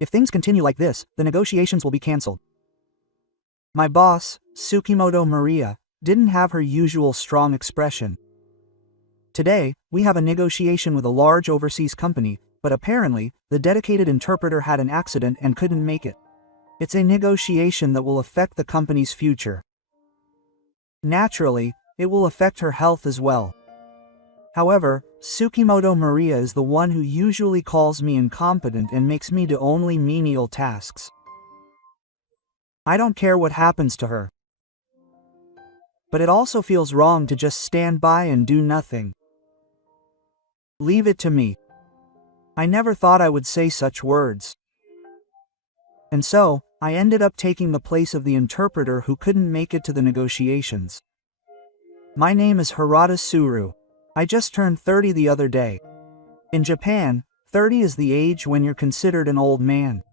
If things continue like this, the negotiations will be cancelled. My boss, Tsukimoto Maria, didn't have her usual strong expression. Today, we have a negotiation with a large overseas company, but apparently, the dedicated interpreter had an accident and couldn't make it. It's a negotiation that will affect the company's future. Naturally, it will affect her health as well. However, Tsukimoto Maria is the one who usually calls me incompetent and makes me do only menial tasks. I don't care what happens to her. But it also feels wrong to just stand by and do nothing. Leave it to me. I never thought I would say such words. And so, I ended up taking the place of the interpreter who couldn't make it to the negotiations. My name is Harada Suru. I just turned 30 the other day. In Japan, 30 is the age when you're considered an old man.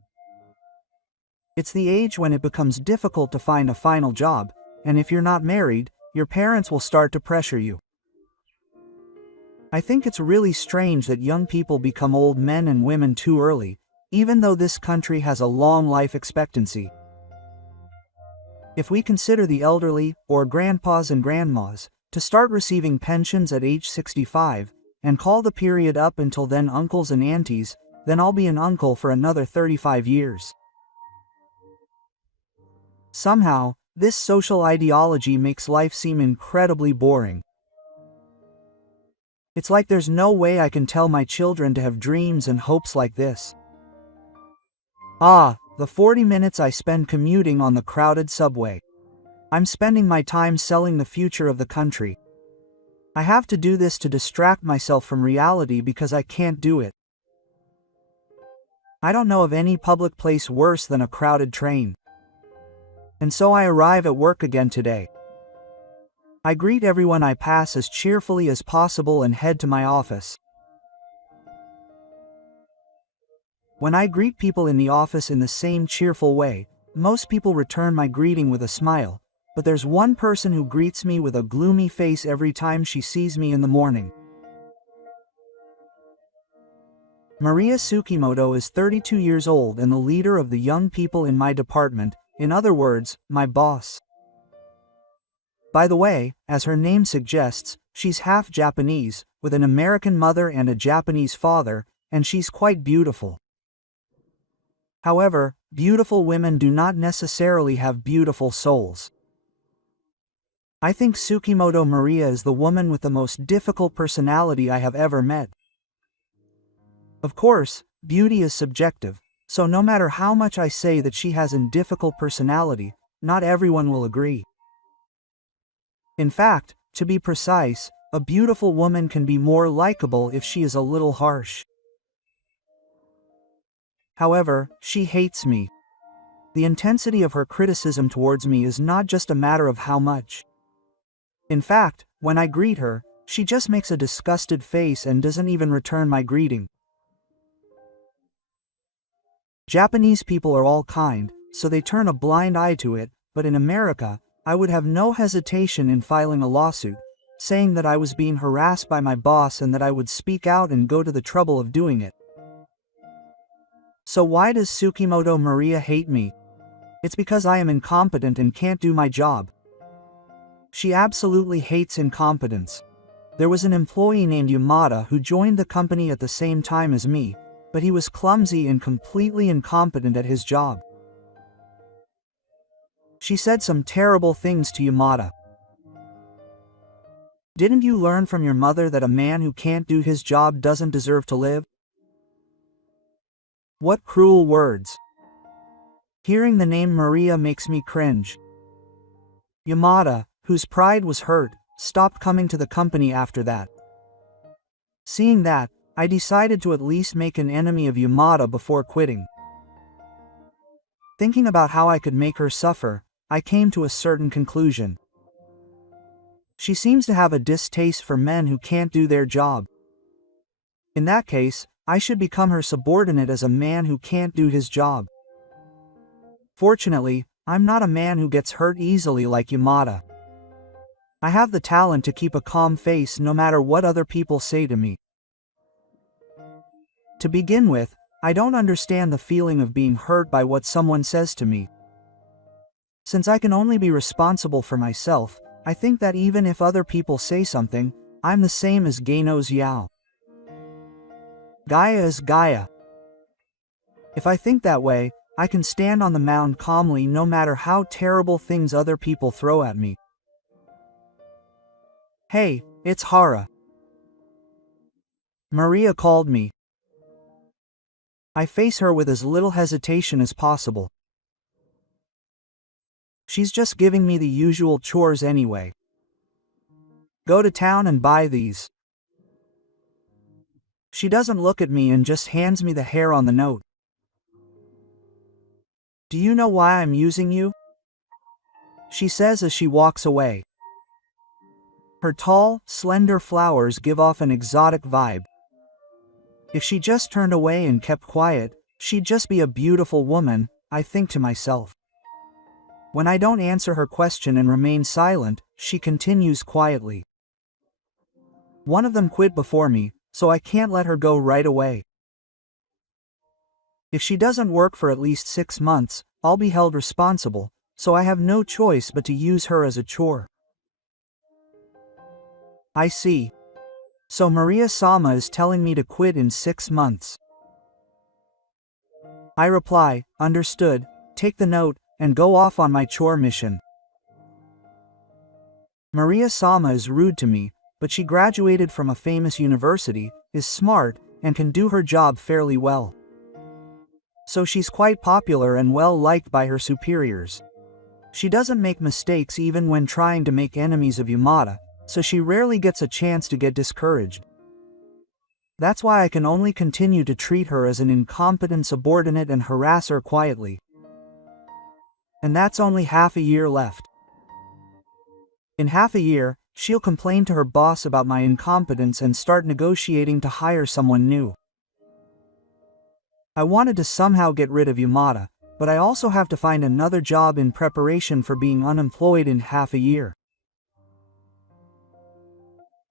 It's the age when it becomes difficult to find a final job, and if you're not married, your parents will start to pressure you. I think it's really strange that young people become old men and women too early, even though this country has a long life expectancy. If we consider the elderly, or grandpas and grandmas, to start receiving pensions at age 65, and call the period up until then uncles and aunties, then I'll be an uncle for another 35 years. Somehow, this social ideology makes life seem incredibly boring. It's like there's no way I can tell my children to have dreams and hopes like this. The 40 minutes I spend commuting on the crowded subway. I'm spending my time selling the future of the country. I have to do this to distract myself from reality because I can't do it. I don't know of any public place worse than a crowded train. And so I arrive at work again today. I greet everyone I pass as cheerfully as possible and head to my office. When I greet people in the office in the same cheerful way, most people return my greeting with a smile, but there's one person who greets me with a gloomy face every time she sees me in the morning. Maria Tsukimoto is 32 years old and the leader of the young people in my department, in other words, my boss. By the way, as her name suggests, she's half Japanese, with an American mother and a Japanese father, and she's quite beautiful. However, beautiful women do not necessarily have beautiful souls. I think Tsukimoto Maria is the woman with the most difficult personality I have ever met. Of course, beauty is subjective, so no matter how much I say that she has a difficult personality, not everyone will agree. In fact, to be precise, a beautiful woman can be more likable if she is a little harsh. However, she hates me. The intensity of her criticism towards me is not just a matter of how much. In fact, when I greet her, she just makes a disgusted face and doesn't even return my greeting. Japanese people are all kind, so they turn a blind eye to it, but in America, I would have no hesitation in filing a lawsuit, saying that I was being harassed by my boss and that I would speak out and go to the trouble of doing it. So why does Tsukimoto Maria hate me? It's because I am incompetent and can't do my job. She absolutely hates incompetence. There was an employee named Yamada who joined the company at the same time as me, but he was clumsy and completely incompetent at his job. She said some terrible things to Yamada. Didn't you learn from your mother that a man who can't do his job doesn't deserve to live? What cruel words. Hearing the name Maria makes me cringe. Yamada, whose pride was hurt, stopped coming to the company after that. Seeing that, I decided to at least make an enemy of Yamada before quitting. Thinking about how I could make her suffer, I came to a certain conclusion. She seems to have a distaste for men who can't do their job. In that case, I should become her subordinate as a man who can't do his job. Fortunately, I'm not a man who gets hurt easily like Yamada. I have the talent to keep a calm face no matter what other people say to me. To begin with, I don't understand the feeling of being hurt by what someone says to me. Since I can only be responsible for myself, I think that even if other people say something, I'm the same as Gano's Yao. Gaia is Gaia. If I think that way, I can stand on the mound calmly no matter how terrible things other people throw at me. Hey, it's Hara. Maria called me. I face her with as little hesitation as possible. She's just giving me the usual chores anyway. Go to town and buy these. She doesn't look at me and just hands me the hair on the note. Do you know why I'm using you? She says as she walks away. Her tall, slender flowers give off an exotic vibe. If she just turned away and kept quiet, she'd just be a beautiful woman, I think to myself. When I don't answer her question and remain silent, she continues quietly. One of them quit before me, so I can't let her go right away. If she doesn't work for at least 6 months, I'll be held responsible, so I have no choice but to use her as a chore. I see. So Maria-sama is telling me to quit in 6 months. I reply, understood, take the note, and go off on my chore mission. Maria-sama is rude to me, but she graduated from a famous university, is smart, and can do her job fairly well. So she's quite popular and well liked by her superiors. She doesn't make mistakes even when trying to make enemies of Yamada, so she rarely gets a chance to get discouraged. That's why I can only continue to treat her as an incompetent subordinate and harass her quietly. And that's only half a year left. In half a year, she'll complain to her boss about my incompetence and start negotiating to hire someone new. I wanted to somehow get rid of Yamada, but I also have to find another job in preparation for being unemployed in half a year.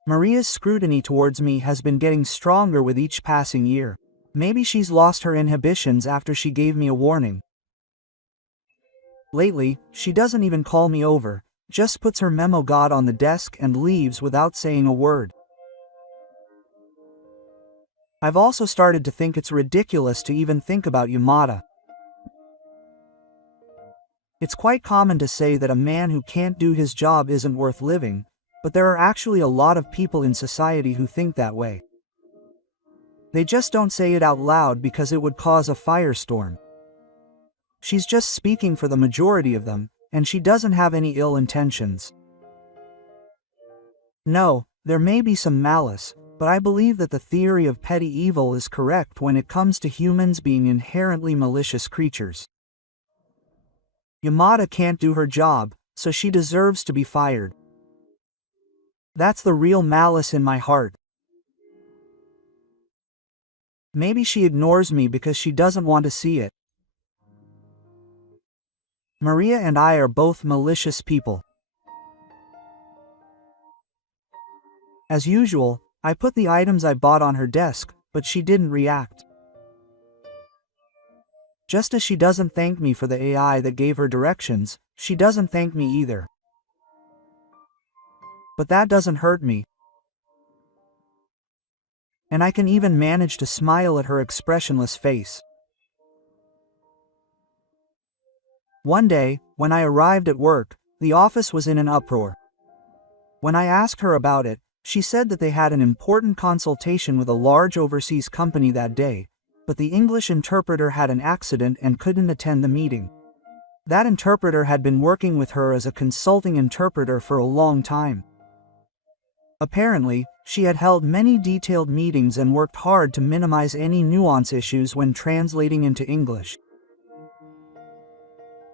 Maria's scrutiny towards me has been getting stronger with each passing year. Maybe she's lost her inhibitions after she gave me a warning. Lately, she doesn't even call me over, just puts her memo god on the desk and leaves without saying a word. I've also started to think it's ridiculous to even think about Yamada. It's quite common to say that a man who can't do his job isn't worth living, but there are actually a lot of people in society who think that way. They just don't say it out loud because it would cause a firestorm. She's just speaking for the majority of them, and she doesn't have any ill intentions. No, there may be some malice, but I believe that the theory of petty evil is correct when it comes to humans being inherently malicious creatures. Yamada can't do her job, so she deserves to be fired. That's the real malice in my heart. Maybe she ignores me because she doesn't want to see it. Maria and I are both malicious people. As usual, I put the items I bought on her desk, but she didn't react. Just as she doesn't thank me for the AI that gave her directions, she doesn't thank me either. But that doesn't hurt me. And I can even manage to smile at her expressionless face. One day, when I arrived at work, the office was in an uproar. When I asked her about it, she said that they had an important consultation with a large overseas company that day, but the English interpreter had an accident and couldn't attend the meeting. That interpreter had been working with her as a consulting interpreter for a long time. Apparently, she had held many detailed meetings and worked hard to minimize any nuance issues when translating into English.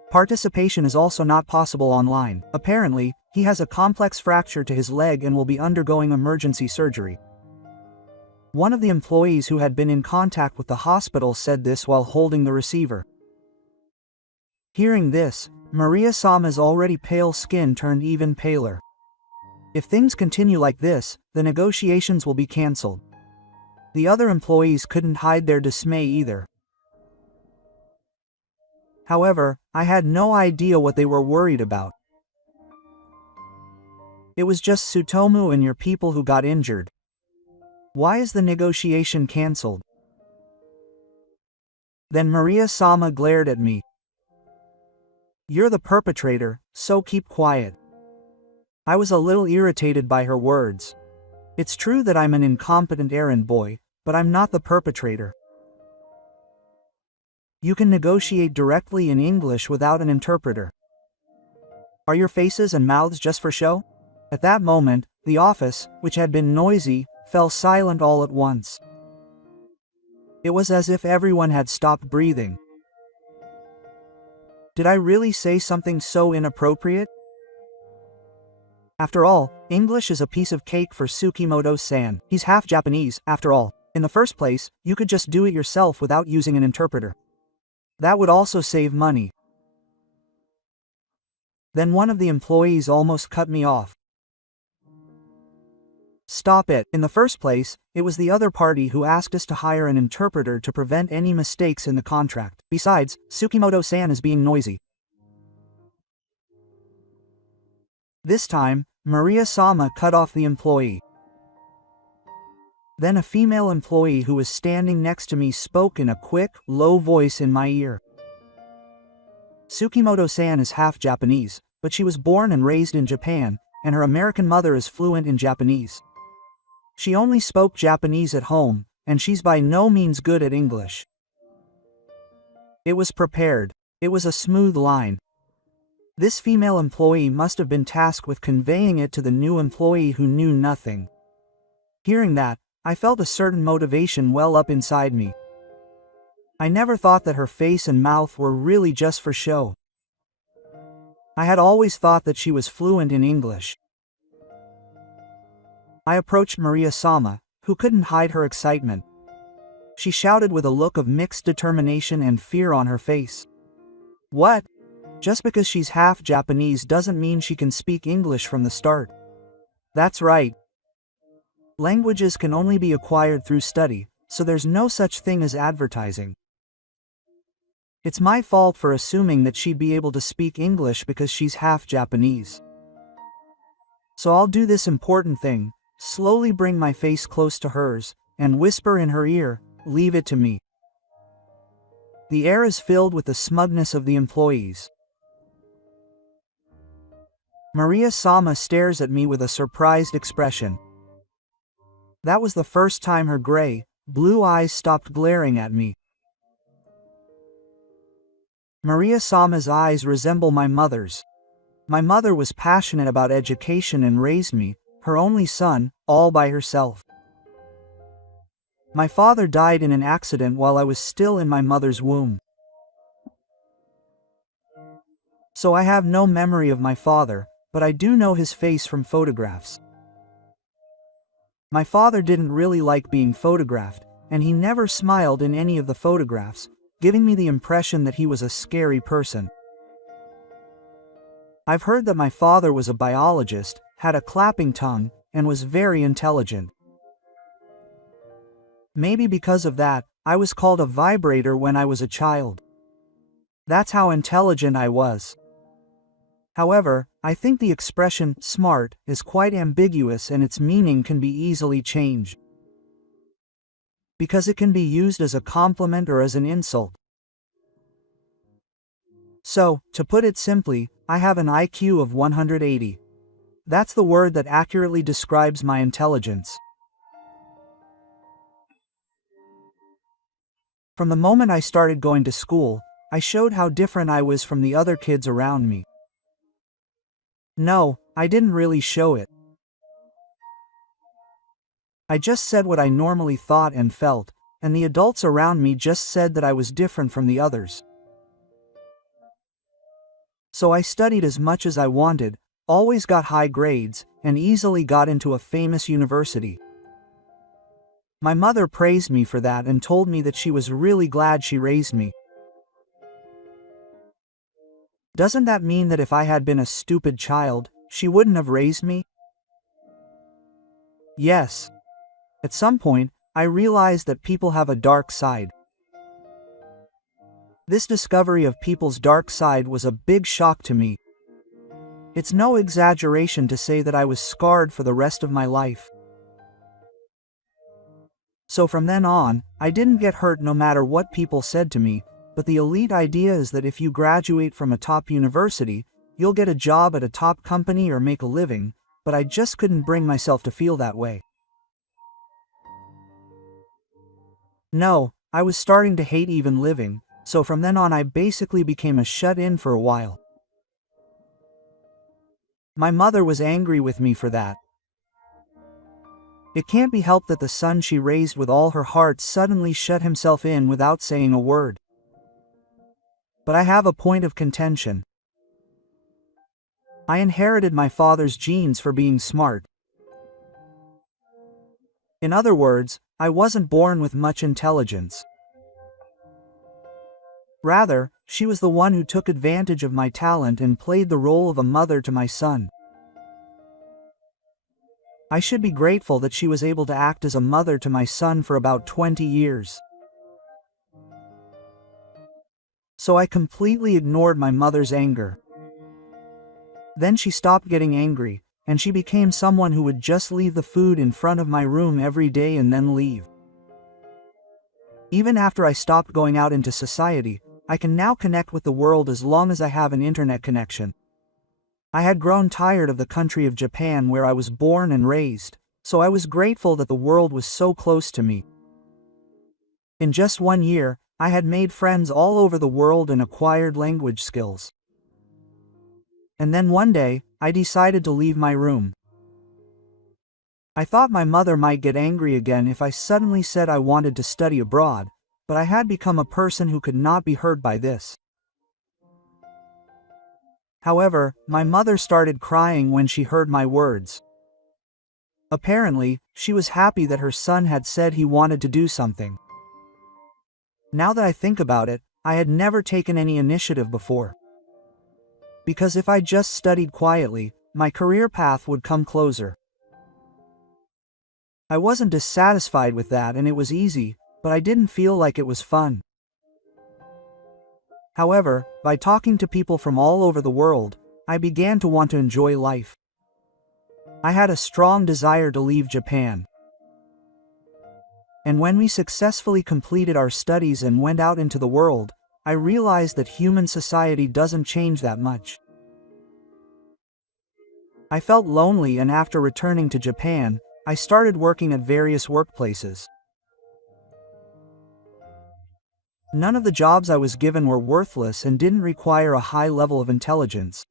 Participation is also not possible online. Apparently, he has a complex fracture to his leg and will be undergoing emergency surgery. One of the employees who had been in contact with the hospital said this while holding the receiver. Hearing this, Maria-sama's already pale skin turned even paler. If things continue like this, the negotiations will be cancelled. The other employees couldn't hide their dismay either. However, I had no idea what they were worried about. It was just Tsutomu and your people who got injured. Why is the negotiation cancelled? Then Maria-sama glared at me. You're the perpetrator, so keep quiet. I was a little irritated by her words. It's true that I'm an incompetent errand boy, but I'm not the perpetrator. You can negotiate directly in English without an interpreter. Are your faces and mouths just for show? At that moment, the office, which had been noisy, fell silent all at once. It was as if everyone had stopped breathing. Did I really say something so inappropriate? After all, English is a piece of cake for Tsukimoto-san. He's half Japanese, after all. In the first place, you could just do it yourself without using an interpreter. That would also save money. Then one of the employees almost cut me off. Stop it. In the first place, it was the other party who asked us to hire an interpreter to prevent any mistakes in the contract. Besides, Tsukimoto-san is being noisy. This time, Maria-sama cut off the employee. Then a female employee who was standing next to me spoke in a quick, low voice in my ear. Tsukimoto-san is half Japanese, but she was born and raised in Japan, and her American mother is fluent in Japanese. She only spoke Japanese at home, and she's by no means good at English. It was prepared. It was a smooth line. This female employee must have been tasked with conveying it to the new employee who knew nothing. Hearing that, I felt a certain motivation well up inside me. I never thought that her face and mouth were really just for show. I had always thought that she was fluent in English. I approached Maria-sama, who couldn't hide her excitement. She shouted with a look of mixed determination and fear on her face. What? Just because she's half Japanese doesn't mean she can speak English from the start. That's right. Languages can only be acquired through study, so there's no such thing as advertising. It's my fault for assuming that she'd be able to speak English because she's half Japanese. So I'll do this important thing, slowly bring my face close to hers, and whisper in her ear, "Leave it to me." The air is filled with the smugness of the employees. Maria-sama stares at me with a surprised expression. That was the first time her gray, blue eyes stopped glaring at me. Maria-sama's eyes resemble my mother's. My mother was passionate about education and raised me, her only son, all by herself. My father died in an accident while I was still in my mother's womb. So I have no memory of my father, but I do know his face from photographs. My father didn't really like being photographed, and he never smiled in any of the photographs, giving me the impression that he was a scary person. I've heard that my father was a biologist, had a clapping tongue, and was very intelligent. Maybe because of that, I was called a vibrator when I was a child. That's how intelligent I was. However, I think the expression smart is quite ambiguous and its meaning can be easily changed. Because it can be used as a compliment or as an insult. So, to put it simply, I have an IQ of 180. That's the word that accurately describes my intelligence. From the moment I started going to school, I showed how different I was from the other kids around me. No, I didn't really show it. I just said what I normally thought and felt, and the adults around me just said that I was different from the others. So I studied as much as I wanted, always got high grades, and easily got into a famous university. My mother praised me for that and told me that she was really glad she raised me. Doesn't that mean that if I had been a stupid child, she wouldn't have raised me? Yes. At some point, I realized that people have a dark side. This discovery of people's dark side was a big shock to me. It's no exaggeration to say that I was scarred for the rest of my life. So from then on, I didn't get hurt no matter what people said to me, but the elite idea is that if you graduate from a top university, you'll get a job at a top company or make a living, but I just couldn't bring myself to feel that way. No, I was starting to hate even living, so from then on I basically became a shut-in for a while. My mother was angry with me for that. It can't be helped that the son she raised with all her heart suddenly shut himself in without saying a word. But I have a point of contention. I inherited my father's genes for being smart. In other words, I wasn't born with much intelligence. Rather, she was the one who took advantage of my talent and played the role of a mother to my son. I should be grateful that she was able to act as a mother to my son for about 20 years. So I completely ignored my mother's anger. Then she stopped getting angry, and she became someone who would just leave the food in front of my room every day and then leave. Even after I stopped going out into society, I can now connect with the world as long as I have an internet connection. I had grown tired of the country of Japan where I was born and raised, so I was grateful that the world was so close to me. In just 1 year, I had made friends all over the world and acquired language skills. And then one day, I decided to leave my room. I thought my mother might get angry again if I suddenly said I wanted to study abroad, but I had become a person who could not be hurt by this. However, my mother started crying when she heard my words. Apparently, she was happy that her son had said he wanted to do something. Now that I think about it, I had never taken any initiative before. Because if I just studied quietly, my career path would come closer. I wasn't dissatisfied with that and it was easy, but I didn't feel like it was fun. However, by talking to people from all over the world, I began to want to enjoy life. I had a strong desire to leave Japan. And when we successfully completed our studies and went out into the world, I realized that human society doesn't change that much. I felt lonely, and after returning to Japan, I started working at various workplaces. None of the jobs I was given were worthless and didn't require a high level of intelligence.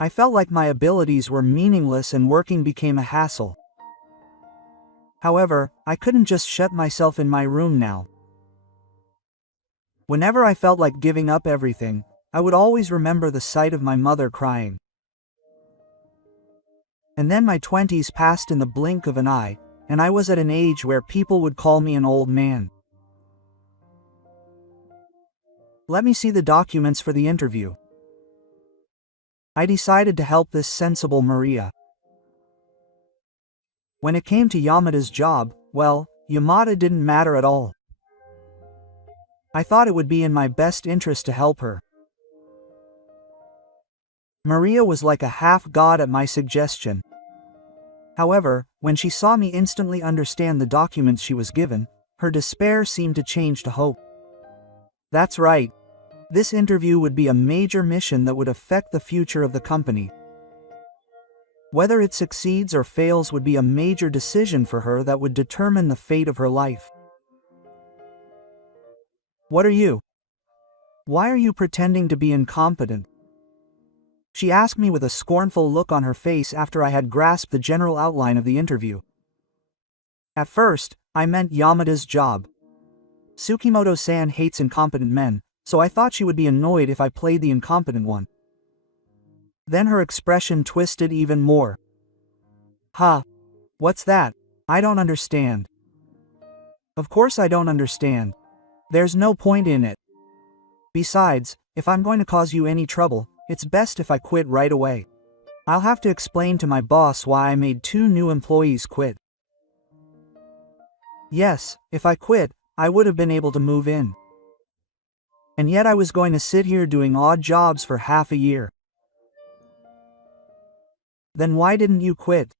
I felt like my abilities were meaningless and working became a hassle. However, I couldn't just shut myself in my room now. Whenever I felt like giving up everything, I would always remember the sight of my mother crying. And then my 20s passed in the blink of an eye, and I was at an age where people would call me an old man. Let me see the documents for the interview. I decided to help this sensible Maria. When it came to Yamada's job, well, Yamada didn't matter at all. I thought it would be in my best interest to help her. Maria was like a half-god at my suggestion. However, when she saw me instantly understand the documents she was given, her despair seemed to change to hope. That's right. This interview would be a major mission that would affect the future of the company. Whether it succeeds or fails would be a major decision for her that would determine the fate of her life. What are you? Why are you pretending to be incompetent? She asked me with a scornful look on her face after I had grasped the general outline of the interview. At first, I meant Yamada's job. Tsukimoto-san hates incompetent men, so I thought she would be annoyed if I played the incompetent one. Then her expression twisted even more. Huh? What's that? I don't understand. Of course I don't understand. There's no point in it. Besides, if I'm going to cause you any trouble, it's best if I quit right away. I'll have to explain to my boss why I made 2 new employees quit. Yes, if I quit, I would have been able to move in. And yet I was going to sit here doing odd jobs for half a year. Then why didn't you quit?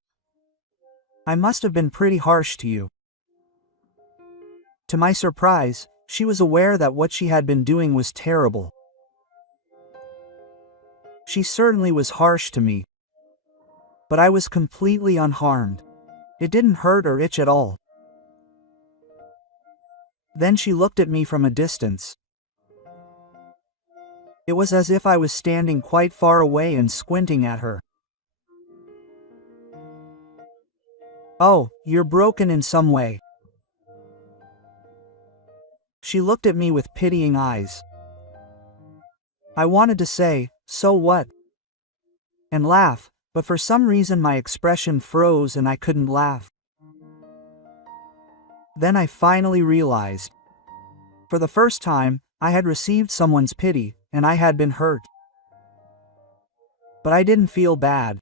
I must have been pretty harsh to you. To my surprise, she was aware that what she had been doing was terrible. She certainly was harsh to me. But I was completely unharmed. It didn't hurt or itch at all. Then she looked at me from a distance. It was as if I was standing quite far away and squinting at her. Oh, you're broken in some way. She looked at me with pitying eyes. I wanted to say, so what? And laugh, but for some reason my expression froze and I couldn't laugh. Then I finally realized. For the first time, I had received someone's pity, and I had been hurt. But I didn't feel bad.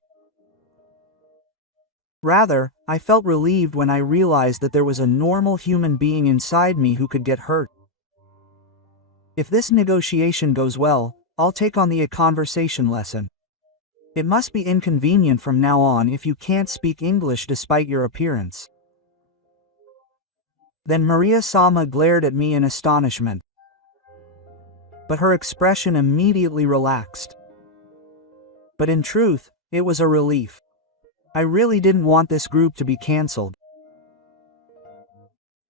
Rather, I felt relieved when I realized that there was a normal human being inside me who could get hurt. If this negotiation goes well, I'll take on the conversation lesson. It must be inconvenient from now on if you can't speak English despite your appearance. Then Maria Sama glared at me in astonishment. But her expression immediately relaxed. But in truth, it was a relief. I really didn't want this group to be cancelled.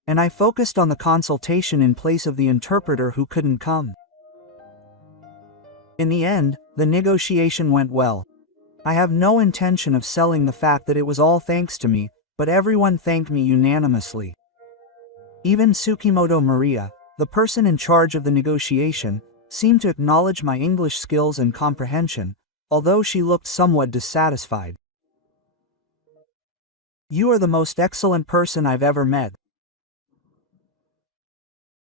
And I focused on the consultation in place of the interpreter who couldn't come. In the end, the negotiation went well. I have no intention of selling the fact that it was all thanks to me, but everyone thanked me unanimously. Even Tsukimoto Maria, the person in charge of the negotiation, seemed to acknowledge my English skills and comprehension, although she looked somewhat dissatisfied. You are the most excellent person I've ever met.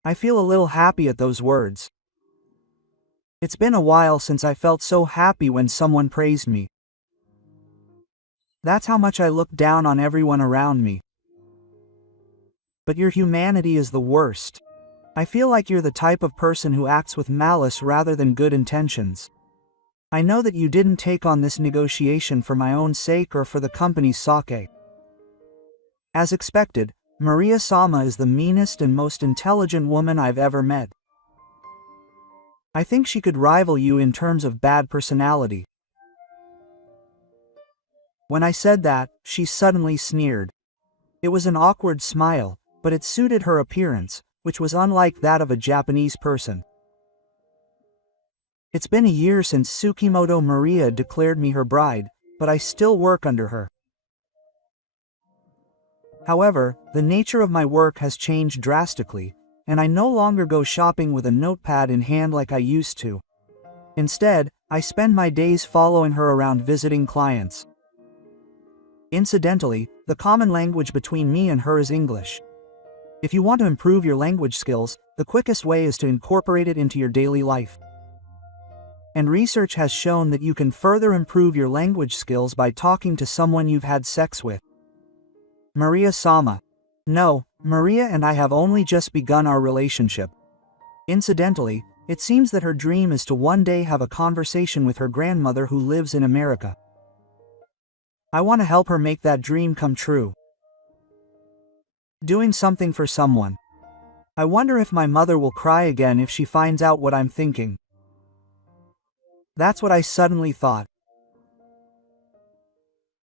I feel a little happy at those words. It's been a while since I felt so happy when someone praised me. That's how much I look down on everyone around me. But your humanity is the worst. I feel like you're the type of person who acts with malice rather than good intentions. I know that you didn't take on this negotiation for my own sake or for the company's sake. As expected, Maria Sama is the meanest and most intelligent woman I've ever met. I think she could rival you in terms of bad personality. When I said that, she suddenly sneered. It was an awkward smile, but it suited her appearance, which was unlike that of a Japanese person. It's been a year since Tsukimoto Maria declared me her bride, but I still work under her. However, the nature of my work has changed drastically, and I no longer go shopping with a notepad in hand like I used to. Instead, I spend my days following her around visiting clients. Incidentally, the common language between me and her is English. If you want to improve your language skills, the quickest way is to incorporate it into your daily life. And research has shown that you can further improve your language skills by talking to someone you've had sex with. Maria Sama. No, Maria and I have only just begun our relationship. Incidentally, it seems that her dream is to one day have a conversation with her grandmother who lives in America. I want to help her make that dream come true. Doing something for someone. I wonder if my mother will cry again if she finds out what I'm thinking. That's what I suddenly thought.